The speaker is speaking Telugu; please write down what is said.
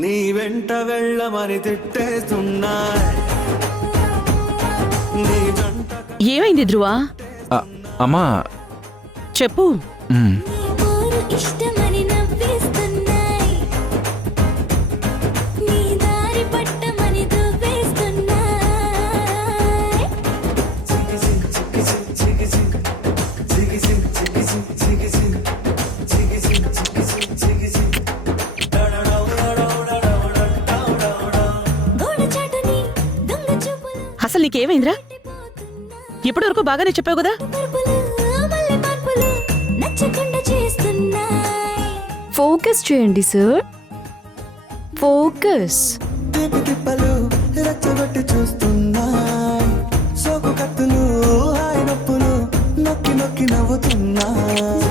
నీ వెంట వెళ్ళమని తిట్టేస్తున్నాయి. నీ జంట ఏమైంది ధ్రువ? అమ్మా చెప్పు. ఇష్టమని నవ్వేస్తున్నాయి, నీ దారి పట్టమని దువ్వేస్తున్నాయి. గోడచాటుని దొంగ చూపులు అసలు నీకేమైందిరా? ఇప్పటి వరకు బాగానే చెప్పావు కదా. పరుపులు మల్లె మార్పులు నచ్చకుండా చేస్తున్నాయి. ఫోకస్ చేయండి సార్, ఫోకస్. తీపి తిప్పలు రెచ్చగొట్టి చూస్తున్నాయి. సోకు కత్తులు హాయి నొప్పులు నొక్కి నొక్కి నవ్వుతున్నాయి.